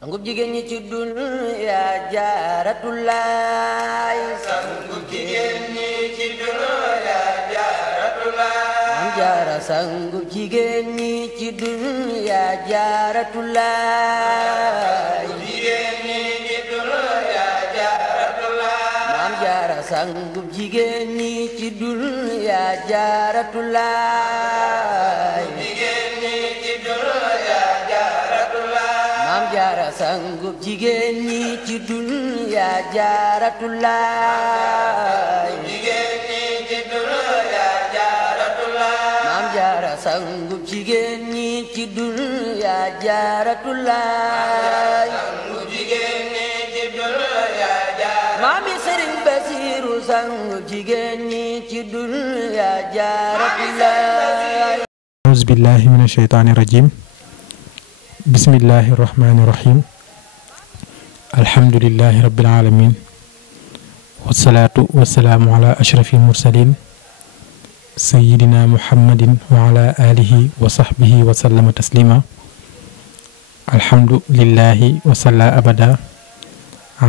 sangub jigéen ñi ci dunya jaaratullaay sangub jigéen ñi ci dunya jaaratullaay Maam Jaara sangub jigéen ñi ci dunya jaaratullaay jigéen ñi ci dunya jaaratullaay Maam Jaara sangub jigéen ñi ci dunya jaaratullaay Maam Jaara sangub jigéen ñi ci dunya jaaratullaay Maam Jaara sangub jigéen ñi ci dunya jaaratullaay Maami Sëriñ Basiiru sangub jigéen ñi ci dunya jaaratullaay أعوذ بالله من الشيطان الرجيم بسم الله الرحمن الرحيم الحمد لله رب العالمين والصلاة والسلام على أشرف المرسلين سيدنا محمد وعلى آله وصحبه وسلم تسليما الحمد لله وصلى أبدا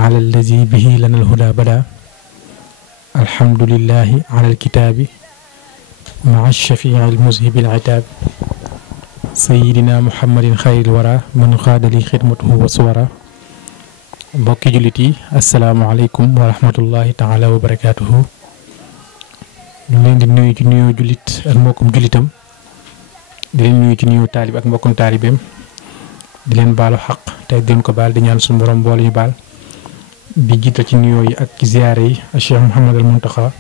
على الذي به لنا الهدى بدا الحمد لله على الكتاب مع الشفيع المذهب العتاب سيدنا محمد خير الورى من خاد لي خدمته وصورا mbokki jullit yi asalaamaaleykum wa rahmatullahi taala wa barakaatuhu ñu leen di nuyu ci nuyoo jullit ak mbokkum jullitam di leen nuyu ci nuyoo taalib ak mbokkum taalibeem di leen baalu xaq te di leen ko baal di ñaan suñu borom boole ñu baal di jiital ci nuyoo yi ak ziyaare yi Cheikh Mouhamadul Muntaxa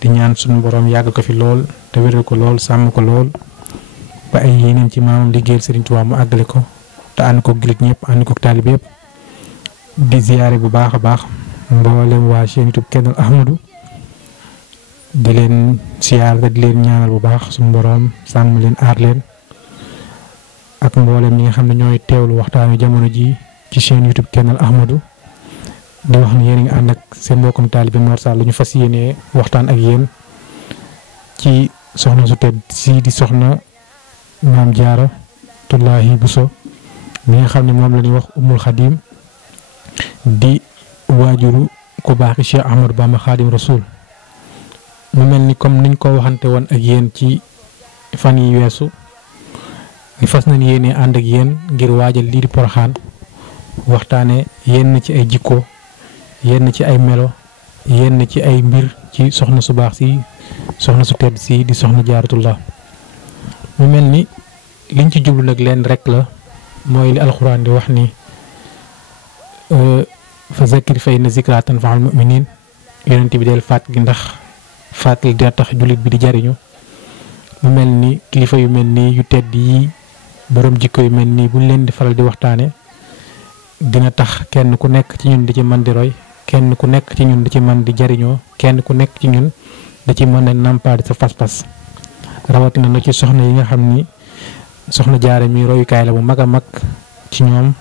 di ñaan suñu borom yàgg ko fi lool te wéral ko lool sàmm ko lool ba ay yéeneen ci maamam liggéeyal Sëriñ Tuubaa mu àggale ko te ànd ko jullit ñëpp ànd ko taalibe yëpp di ziyaare bu baax a baax mboolem waa chaîne YouTube Kennel Ahmadou di leen siyaar di leen ñaanal bu baax suñu borom sàmm leen aar leen ak mboolem ñi nga xam ne ñooy teewlu waxtaanu jamono ji ci chaîne YouTube Kennel Ahmadou di wax ni yéen a ngi ànd ak seen mbokkum taalibe Mor Sall lu ñu fas yéenee waxtaan ak yéen ci soxna su tedd si di soxna Maam Jaara Tullaahi Buso mi nga xam ne moom la ñuy wax Ummul Xadim di waajuru ku baax Cheikh Ahmadou Bamba Xaadim Rasul mu mel ni comme niñ ko waxante woon ak yéen ci fan yi weesu ni fas nañ yéenee ànd ak yéen ngir waajal lii di Poroxaan waxtaane yenn ci ay jikko yenn ci ay melo yenn ci ay mbir ci soxna su baax si soxna su tedd si di soxna Jaaratullah mu mel ni liñ ci jublu nag leen rek la mooy li alxuraan di wax ni fa zakkir fa inna zikraa tanfa'ul mu'miniin yonent bi del fàttali ndax fàttali dina tax jullit bi di jariñu mu mel ni kilifa yu mel nii yu tedd yi borom jikko yu mel nii buñ leen di faral di waxtaane dina tax kenn ku nekk ci ñun di ci mën di roy kenn ku nekk ci ñun di ci mën di jariñoo kenn ku nekk ci ñun da ci mën a nampaadi sa pas-pas rawatina na ci soxna yi nga xam ni soxna Jaara mi royukaay la bu mag a mag ci ñoom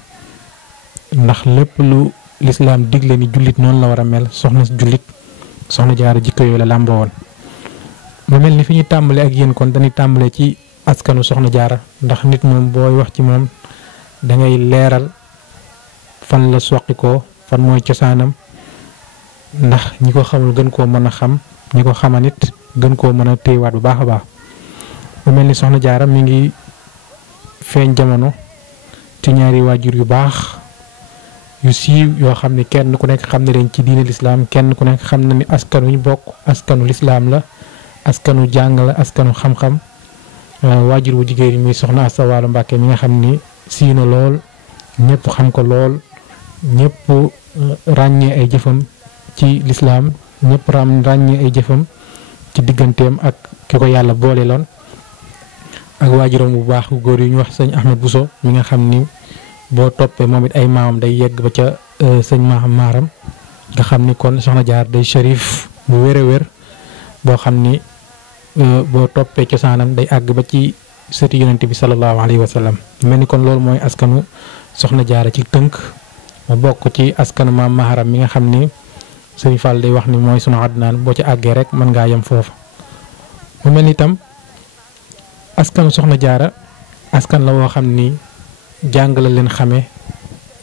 ndax lépp lu lislaam digle ni jullit noonu la war a mel soxna jullit soxna Jaara jikko yooyu la làmboo woon mu mel ni fi ñu tàmbale ak yéen kon dañuy tàmbale ci askanu soxna Jaara ndax nit moom booy wax ci moom dangay leeral fan la soqikoo fan mooy cosaanam ndax ñi ko xamul gën koo mën a xam ñi ko xama nit gën koo mën a téyewaat bu baax a baax mu mel ni soxna Jaara mi ngi feeñ jamono ci ñaari waajur yu baax yu siiw yoo xam ne kenn ku nekk xam ne leen ci diine lislaam kenn ku nekk xam na ni askanu ñu bokk askanu lislaam la askanu jàng la askanu xam-xam waajur bu jigéen yi muy soxna Asta Waalo Mbàkke mi nga xam ni sii na lool ñëpp xam ko lool ñëpp ràññee ay jëfam ci lislaam ñëpp ràññee ay jëfam ci digganteem ak ki ko yàlla boole loon ak waajuram bu baax bu góor yu ñu wax sëñ Ahmed Bousso mi nga xam ni boo toppee moom it ay maamam day yegg ba ca sëñ Maham Maaram nga xam ni kon soxna Jaar day shérif bu wér a wér boo xam ni boo toppee cosaanam day àgg ba ci sëti yonent bi sallallahu alayhi wa sallam mel ni kon loolu mooy askanu soxna Jaara ci tënk mu bokk ci askanu maam Maharam mi nga xam ni sëñ Fall day wax ni mooy sunu àddunaan boo ci àggee rek mën ngaa yem foofu mu mel ni itam askanu soxna Jaara askan la woo xam ni jàng la leen xamee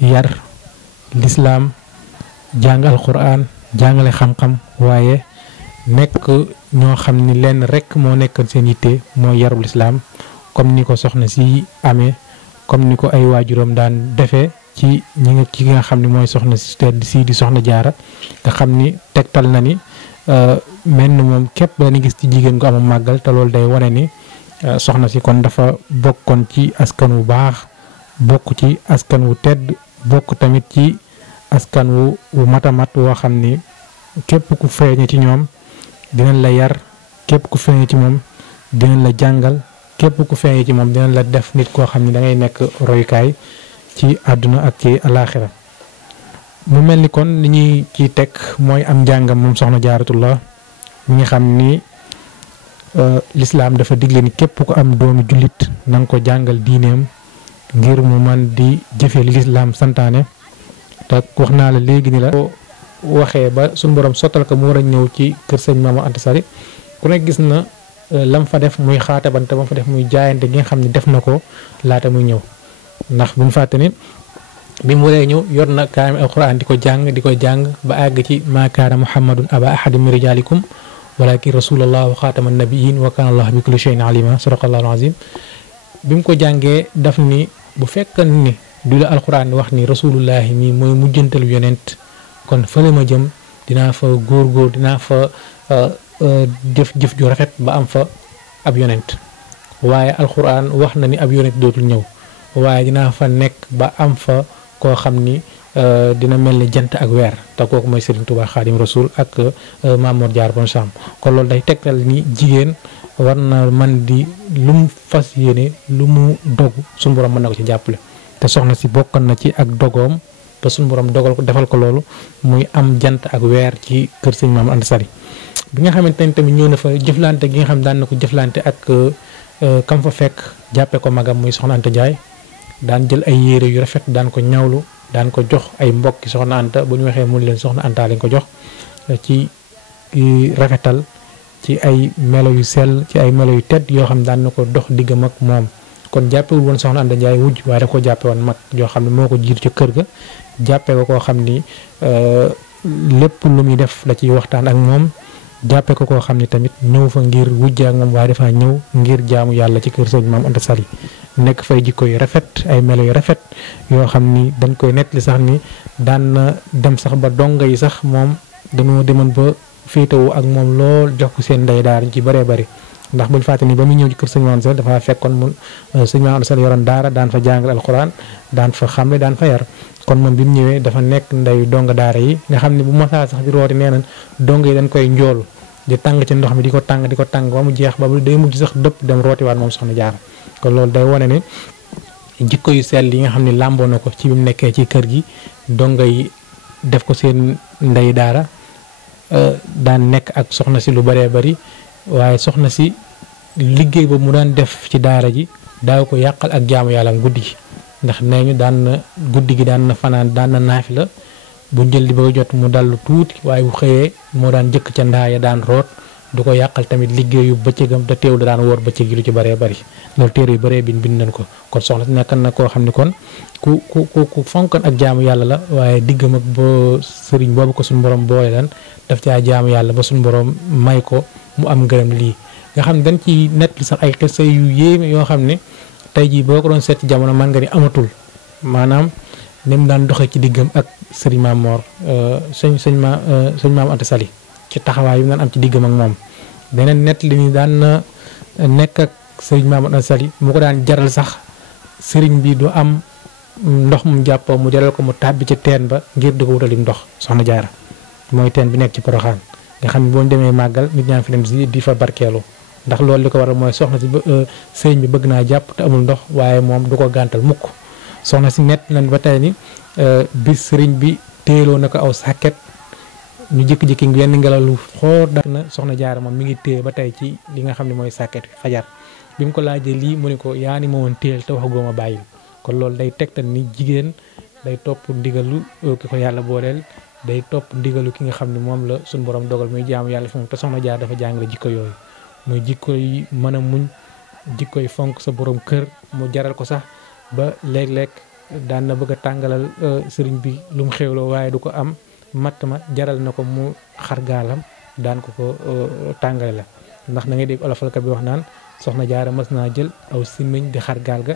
yar lislaam jàng alquran jàngale xam-xam waaye nekk ñoo xam ni lenn rek moo nekkoon seen yitte mooy yarul lislaam comme ni ko soxna si amee comme ni ko ay waajuram daan defee ci ki nga xam ni mooy soxna si tedd si di soxna jaara nga xam ni tegtal na ni menn moom képp la ni gis ci jigéen gu am màggal te loolu day wane ni soxna si kon dafa bokkoon ci askan wu baax bokk ci askan wu tedd bokk tamit ci askan wu matamat woo xam ni képp ku feeñe ci ñoom dinañ la yar képp ku feeñe ci moom dinañ la jàngal képp ku feeñe ci moom dinañ la def nit koo xam ni da ngay nekk royukaay ci àdduna ak ci alaaxira mu mel ni kon li ñuy ciy teg mooy am njàngam moom soxna jaaratullah mi nga xam ni lislaam dafa digle ni képp ku am doomi jullit na nga ko jàngal diineem ngir mu man di jëfe li lislaam santaane te wax naa la léegi ni la waxee ba suñu borom sottal ko mu war a ñëw ci kër sëñ Maama Anta Sali ku nekk gis na lam fa def muy xaatabante ba fa def muy jaayante gi nga xam ne def na ko laata muy ñëw ndax bu ñu fàtte ni bi mu waree ñëw yor na kaami alquran di ko jàng ba àgg ci maa kaana muhammadun aba ahadin min rijalikum walakin rasulallah wa xaatama nabiyin wa kana allah bi kulli shay'in alima sadaqallahu azim bi mu ko jàngee daf ni bu fekkan ni du la alquran wax ni rasulullahi nii mooy mujjantalu yonent kon fële ma jëm dinaa fa góor dinaa fa jëf ju rafet ba am fa ab yonent waaye alquran wax na ni ab yonent dootul ñëw waaye dinaa fa nekk ba am fa koo xam ni dina mel ni jant ak weer te kooku mooy Serigne Touba Khadim Rasoul ak Mamour Diar Bon Sam kon loolu day tegtal ni jigéen war na man di lu mu fas yéene lu mu dog suñu borom mën na ko ci jàppale te soxna si bokkoon na ci ak dogoom te suñu borom dogal ko defal ko loolu muy am jant ak weer ci kër sëñ Maam Anta Sali bi nga xamante ne tamit ñëw na fa jëflante gi nga xam daan na ko jëflante ak kam fa fekk jàppee ko magam muy soxna Anta Ndiaye daan jël ay yére yu rafet daan ko ñawlu daan ko jox ay mbokki soxna Anta bu ñu waxee mun leen soxna Anta lañ ko jox ci rafetal ci ay melo yu sell ci ay melo yu tedd yoo xam daan na ko dox diggam ak moom kon jàppewul woon soxna Anta Ndiaye wujj waaye da ko jàppe woon mag yoo xam ne moo ko jiitu ci kër ga jàppee ko koo xam ni lépp lu muy def da ciy waxtaan ak moom jàppee ko koo xam ni tamit ñëw fa ngir wujj ak moom waaye dafaa ñëw ngir jaamu yàlla ci kër sëñ Maam Anta Sali nekk fay jikko yu rafet ay melo yu rafet yoo xam ni dañ koy nettali sax ni daan na dem sax ba donga yi sax moom dañoo demoon ba féetewoo ak moom lool jox ko seen ndey daara ci bëree bëri ndax buñ fàtte ni ba mu ñëw ci kër sëñ Maam Anta Sali dafa fekkoon mu sëñ Maam Anta Sali yoroon daara daan fa jàngal alxuraan daan fa xamle daan fa yar kon moom bi mu ñëwee dafa nekk ndeyu donga daara yi nga xam ne bu mosaa sax di rooti nee nañ donga yi dañ koy njool di tàng ci ndox mi di ko tàng ba mu jeex ba day mujj sax dëpp dem rootiwaat moom soxna Jaara kon loolu day wane ne jikko yu sell yi nga xam ne làmboo na ko ci bi mu nekkee ci kër gi donga yi def ko seen ndey daara daan nekk ak soxna si lu bëree bëri waaye soxna si liggéey boobu mu daan def ci daara ji daaw ko yàqal ak jaamu yàlla guddi gi ndax nee ñu daan na guddi gi daan na fanaan daan na naafi la bu njël di ba jot mu dallu tuuti waaye bu xëyee moo daan jëkk ca ndaaya daan root du ko yàqal tamit liggéeyu bëccëgam te teew da daan woor bëccëg yi lu ci bëree bëri loolu téere yu bëree bind nañ ko kon soxna si nekk na koo xam ne kon ku fonkoon ak jaamu yàlla la waaye diggam ak ba sëriñ boobu ko suñu borom boole lan daf caa jaamu yàlla ba suñu borom may ko mu am ngërëm lii nga xam ne dañ ci nettali sax ay xisa yu yéeme yoo xam ne tey jii boo ko doon seet ci jamono man nga ni amatul maanaam ni mu daan doxee ci diggam ak sëriñ Maam Mor sëñ Maam Anta Sali ci taxawaay yu mu daan am ci diggam ak moom beneen nett li ni daan na nekk ak sëriñ Maam Anta Sali mu ko daan jaral sax sëriñ bi du am ndox mu jàppoo mu jaral ko mu tàbbi ci teen ba ngir di ko wutalim ndox soxna Jaara mooy teen bi nekk ci Poroxaan nga xam ne boo demee màggal nit ñaa ngi fi dem di fa barkeelu ndax loolu li ko waral mooy soxna si sëriñ bi bëgg naa jàpp te amul ndox waaye moom du ko gàntal mukk soxna si nett nañ ba tey ni bis sëriñ bi téeloo na ko aw sàkket ñu jékki-jékki yenn ngelaw lu xoor dak na soxna Jaara moom mi ngi téye ba tey ci li nga xam ne mooy sàkket fajar bi mu ko laajee lii mu ne ko yaa ni ma woon téel te wax gooma bàyyil kon loolu day tegtal ni jigéen day topp ndigalu ki ko yàlla booleel day topp ndigalu ki nga xam ne moom la suñu borom dogal muy jaamu yàlla fi moom te soxna Jaara dafa jàngale jikko yooyu muy jikko yi mën a muñ jikko yi fonk sa borom kër mu jaral ko sax ba léeg-léeg daan na bëgg a tàngalal sëriñ bi lu mu xewloo waaye du ko am matt ma jaral na ko mu xar gaalam daan ko tàngale la ndax na ngay dégg olofalkat bi wax naan soxna jaara mas naa jël aw simmiñ di xar gaal ga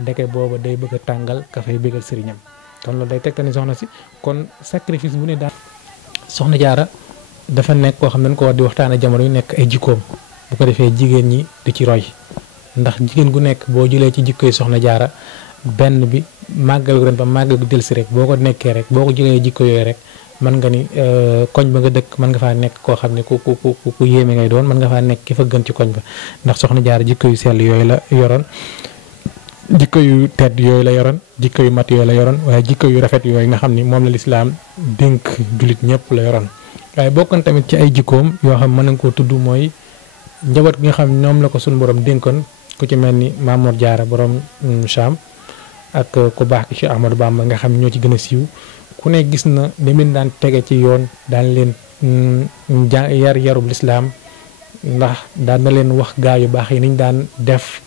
ndeke booba day bëgg a tàngal ka fay bégal sëriñam kon loolu day tegtal ni soxna si kon sacrifice bu ne daan soxna jaara dafa nekk koo xam ne dañ ko war di waxtaane jamono yu nekk ay jikkoom bu ko defee jigéen ñi di ci roy ndax jigéen gu nekk boo jëlee ci jikkoy soxna jaara benn bi màggal gu ren ba màggal gu delsi rek boo ko nekkee rek boo ko jëlee jikko yooyu rek mën nga ni koñ ba nga dëkk mën nga faa nekk koo xam ne ku yéeme ngay doon mën nga faa nekk ki fa gën ci koñ ba ndax soxna jaara jikko yu sell yooyu la yoroon jikko yu tedd yooyu la yoroon jikko yu mat yooyu la yoroon waaye jikko yu rafet yooyu nga xam ni moom la lislaam dénk jullit ñëpp la yoroon waaye bokkoon tamit ci ay jikkoom yoo xam mën nañ koo tudd mooy njaboot gi nga xam ñoom la ko suñu borom dénkoon ku ci mel ni Mamour Diarra borom Cham ak ku baax ki Cheikh Ahmadou Bamba nga xam ñoo ci gën a siiw ku ne gis na demin daan tege ci yoon daan leen yar yarub lislaam ndax daan na leen wax gaa yu baax yi niñ daan def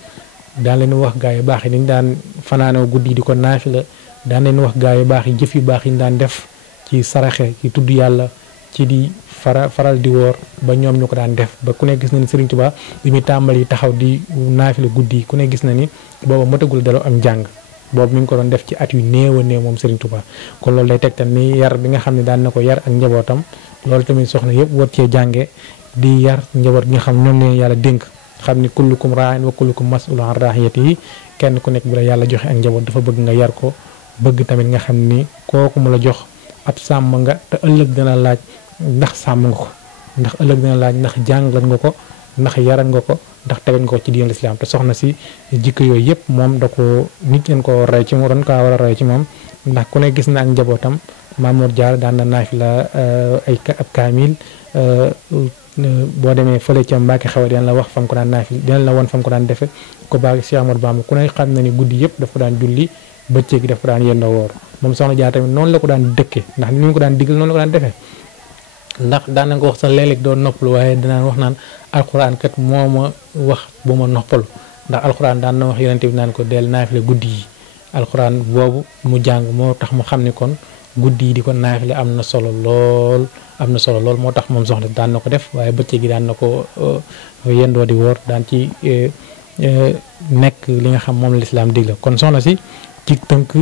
daan leen wax gaa yu baax yi niñ daan fanaanoo guddi di ko naafila daan leen wax gaa yu baax yi jëf yu baax yi ñu daan def ci saraxe ci tudd yàlla ci di faral di woor ba ñoom ñu ko daan def ba ku ne gis na ni Serigne Touba bi muy tàmbali taxaw di naafila guddi yi ku ne gis na ni booba matagul daloo am jàng boobu mi ngi ko doon def ci at yu néew a néew moom Serigne Touba kon loolu day tegtal ni yar bi nga xam ne daan na ko yar ak njabootam loolu tamit soxna yëpp war cee jànge di yar njaboot gi nga xam ñoom leen yàlla dénk xam ni kullukum ra'in wa kullukum mas'ulun an ra'iyatihi kenn ku nekk bu la yàlla joxe ak njaboot dafa bëgg nga yar ko bëgg tamit nga xam ni kooku mu la jox ab sàmm nga te ëllëg dina laaj ndax sàmm nga ko ndax ëllëg dina laaj ndax jàngal nga ko ndax yaral nga ko ndax tegal nga ko ci diine lislaam te soxna si jikko yooyu yëpp moom da ko nit leen ko roy ci moom doon kaa war a roy ci moom ndax ku ne gis na ak njabootam Mamour Diarra daan na naafila ab kaamil boo demee fële ca Mbacke xew dina la wax fam ko daan naafila dina la woon fam ko daan defe ko baax Cheikh Ahmadou Bamba ku ne xam na ni guddi yëpp dafa daan julli bëccëg dafa daan yendoo woor moom soxna Diarra tamit noonu la ko daan dëkke ndax ni mu ko daan digal noonu la ko daan defee ndax daan na ko wax sax léeg-léeg doon noppalu waaye danaan wax naan alxuraan kat moo ma wax bu ma noppalu ndax alxuraan daan na wax yonente bi naan ko del naafile guddi yi alxuraan boobu mu jàng moo tax mu xam ni kon guddi yi di ko naafile am na solo lool moo tax moom soxna daan na ko def waaye bëccëg gi daan na ko yendoo di woor daan ci nekk li nga xam moom la lislaam dig la kon soxna si ci tënk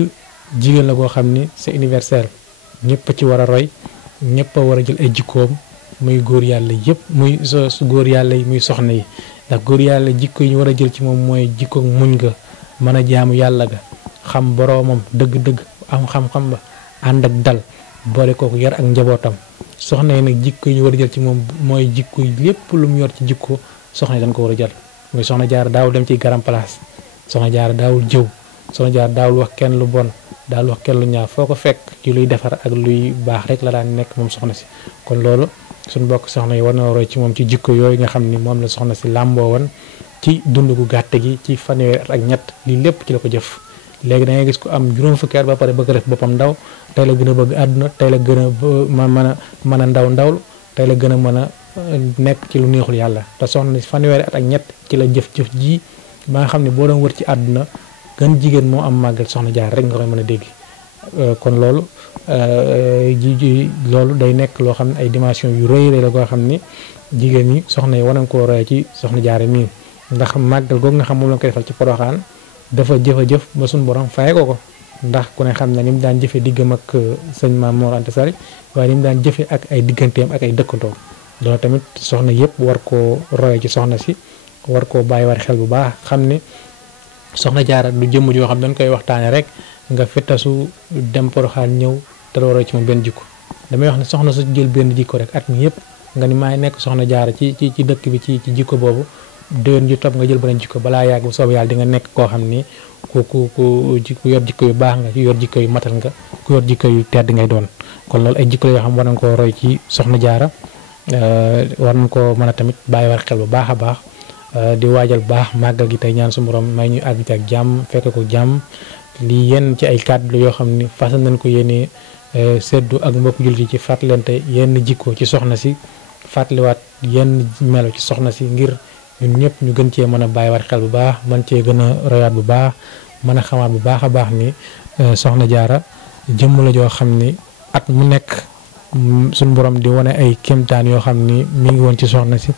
jigéen la boo xam ni c'est universel ñëpp ci war a roy ñëpp a war a jël ay jikkoom muy góor yàlla yëpp muy góor yàlla yi muy soxna yi ndax góor yàlla jikko yi ñu war a jël ci moom mooy jikko muñ nga mën a jaamu yàlla ga xam boroomam dëgg-dëgg am xam-xam ba ànd ak dal boole kooku yar ak njabootam soxna yi nag jikko yi ñu war a jël ci moom mooy jikko lépp lu mu yor ci jikko soxna yi dañ ko war a jël muy soxna Diarra daawul dem ci garam place soxna Diarra daawul jëw soxna Diarra daawul wax kenn lu bon daal wax kenn lu ñaaw foo ko fekk ci luy defar ak luy baax rek la daan nekk moom soxna si kon loolu suñu bokk soxna yi war na roy ci moom ci jikko yooyu nga xam ni moom la soxna si làmboo woon ci dund gu gàtt gi ci fanweeri at ak ñett lii lépp ci la ko jëf léegi da ngay gis ko am juróom fukki at ba pare bëgg def boppam ndaw tey la gën a bëgg àdduna tey la gën a mën a ndawlu tey la gën a mën a nekk ci lu neexul yàlla te soxna si fanweeri at ak ñett ci la jëf-jëf ji ba nga xam ne boo doon wër ci àdduna gën jigéen moo am màggal soxna Diarra rek nga koy mën a dégg kon loolu loolu day nekk loo xam ne ay dimension yu rëy la koo xam ni jigéen ñi soxna yi war nañ koo roy ci soxna Diarra mii ndax màggal googu nga xam moom la koy defal ci Poroxaan dafa jëf ba suñu borom faye ko ndax ku ne xam ne ni mu daan jëfe diggam ak sëñ Maam Mor Anta Sali waaye ni mu daan jëfe ak ay digganteem ak ay dëkkandoom loolu tamit soxna yëpp war koo roy ci soxna si war koo bàyyi war xel bu baax xam ne soxna Diarra du jëmm joo xam dañ koy waxtaane rek nga fittasu dem Poroxaan ñëw te doo roy ci moom benn jikko damay wax ne soxna su jël benn jikko rek at mi yëpp nga ni maay nekk soxna Diarra ci dëkk bi ci jikko boobu déwén ji topp nga jël beneen jikko balaa yàgg bu soobee yàlla di nga nekk koo xam ni ku yor jikko yu baax nga ku yor jikko yu matal nga ku yor jikko yu tedd ngay doon kon loolu ay jikko yoo xam war nañ koo roy ci soxna Diarra war nañ koo mën a tamit bàyyi war xel bu baax a baax di waajal bu baax màggal gi tey ñaan su borom may ñu àgg ci ak jàmm fekk ko jàmm lii yenn ci ay kàddu yoo xam ni fasal nañ ko yéene seddu ak mbokk jullit yi ci fàttalante yenn jikko ci soxna si fàttaliwaat yenn melo ci soxna si ngir ñun ñëpp ñu gën cee mën a bàyyiwaat xel bu baax mën cee gën a royaat bu baax mën a xamaat bu baax a baax ni soxna jaara jëmm la joo xam ni at mu nekk suñ borom di wane ay kéemtaan yoo xam ni mi ngi woon ci soxna si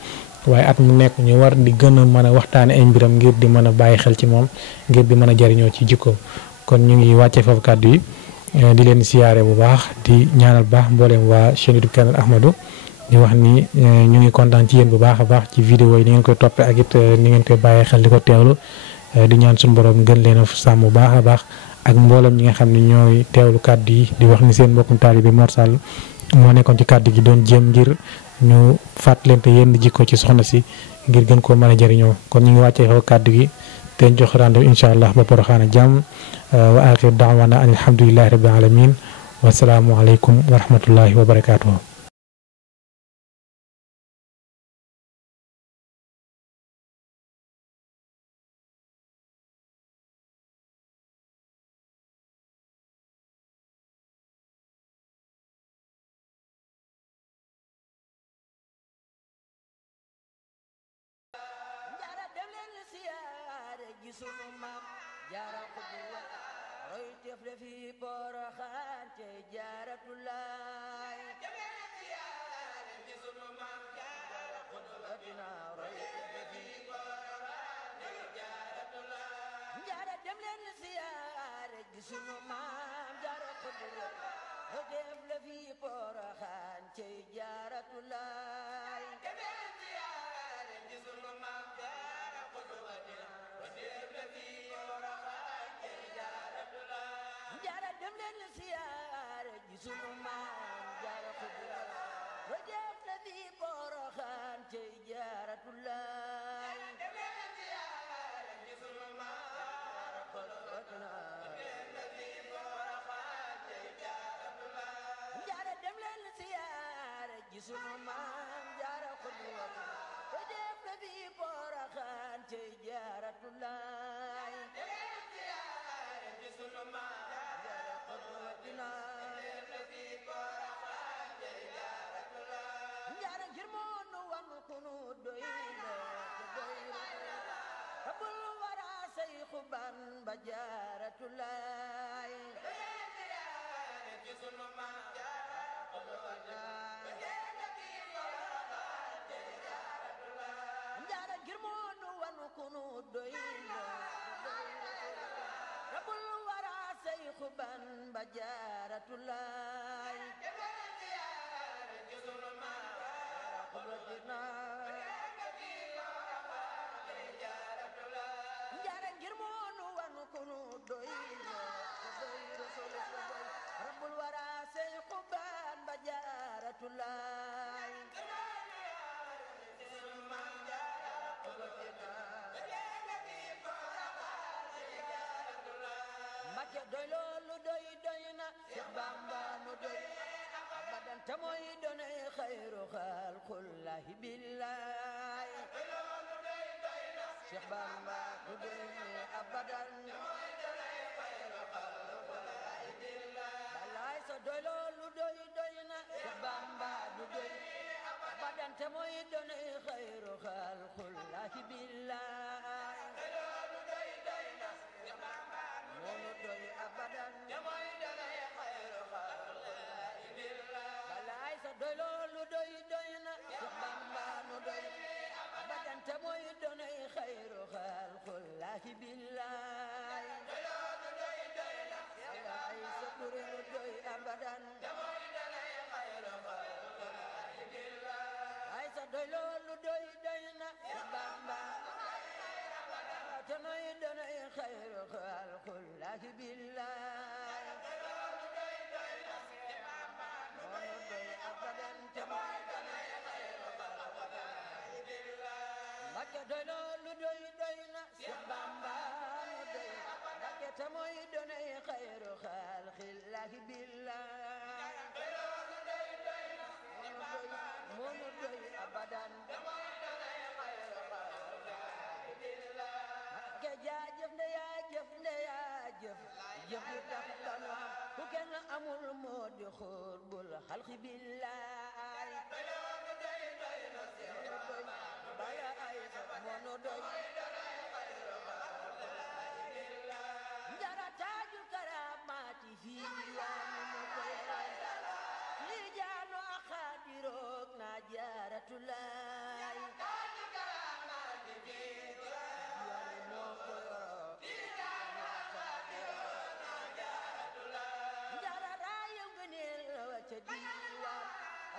waaye at mu nekk ñu war di gën a mën a waxtaane ay mbiram ngir di mën a bàyyi xel ci moom ngir di mën a jariñoo ci jikkoom kon ñu ngi wàcce foofu kàddu yi di leen siyaare bu baax di ñaanal baax mbooleem waa chaîne YouTube Kanel Ahmadou di wax ni ñu ngi kontaan ci yéen bu baax a baax ci vidéo yi ni ngeen koy toppee ak it ni ngeen koy bàyyee xel di ko teewlu di ñaan suñu borom gën leen a sàmm bu baax a baax ak mboolem ñi nga xam ne ñooy teewlu kàddu yi di wax ni seen mbokkum taalibe Mor Sall moo nekkoon ci kàddu gi doon jéem ngir ñu fàttalante yenn jikko ci soxna si ngir gën koo mën a jëriñoo kon ñu ngi wàccee xaw kàddu gi te jox rendez-vous incha allah ba Porokhane ak jàmm wa aaxiru da'waana an alhamdulillahi rabbil alamin wa salaamu aleykum wa rahmatullahi wa barakaatuh. sunu maam jaara xudwa roy def le fi Porokhane ci Jaaratulaay ci sunu maam jaara xudwa dina roy def le fi Porokhane ci Jaaratulaay jaara dem leen siyaare ji sunu maam jaara xudwa roy def le fi Porokhane ci Jaaratulaay jaara dem leen siyaare ji sunu maam jaara xudwa roy def le fi Porokhane ci Jaaratulaay jaara dem leen siyaare ji sunu maam jaara xudwa roy def le fi Porokhane ci Jaaratulaay jaara ngir moo nu wan ku nu doy la te doy rabul wara Sayxu Bamba Jaaratulaay jaara ngir moo nu wan ku nu doy la te doy rabul wara Sayxu Bamba Jaaratulaay jaara ngir moo nu wan ku nu doy la te doy rasul rabul wara Sayxu Bamba Jaaratulaay Mbakke doy loolu doy doy na Seex Bamba nu doy abadan te mooy doonay xayru xalqullahi billaay Seex Bamba nu doy abadan balaay sa doy loolu doy doy na Seex Bamba nu doy abadan te mooy doonay xayru xalqullahi billaay moonu doy abadan balaay sa doy loolu doy doy na Seex Bamba nu doy abadan te mooy doonay xayru xalqullahi billaay balaay sa kuréelu doy abadan ay sa doy loolu doy doy na Seex Bamba te mooy doonay xayru xalqullahi billaay moonu doy abadan te mooy doonay xayru xalqullahi billaay Mbakke doy loolu doy doy na Seex Bamba nu doy Mbakke te mooy doonay xayru xalqullahi billaay moonu doy abadan Mbakke jaajëf nde yaa jëf nde yaa jëf jëf yu tax danu am ku kenn amul moo di xutbul xalqi billaay baya ay moonu doy njara taajul karama jaaratulaay jaararaayam gëneel wa ca diiwaan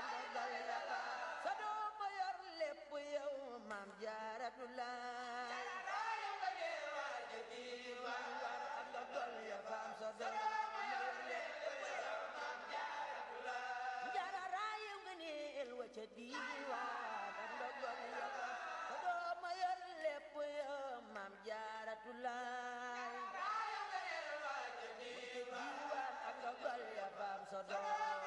andagal yàlla sa doom ma yor lépp yow maam jaaratulaay jaararaayam gëneel wa ca diiwaan andagal ya faam sa doom ma yor lépp yow maam jaaratulaay jaararaayam gëneel wa ca diiwaan andagal yàlla sa doom ma yor lépp yow maam jaaratulaay dogal ya baam sa doom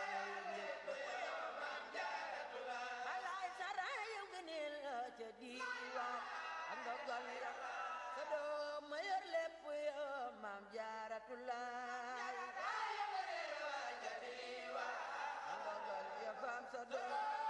alaay sarayam gëneel ca diiwaan ak dogal ya sa doom ma yor lépp ya maam jaaratulaay ak dogal ya baam sa doom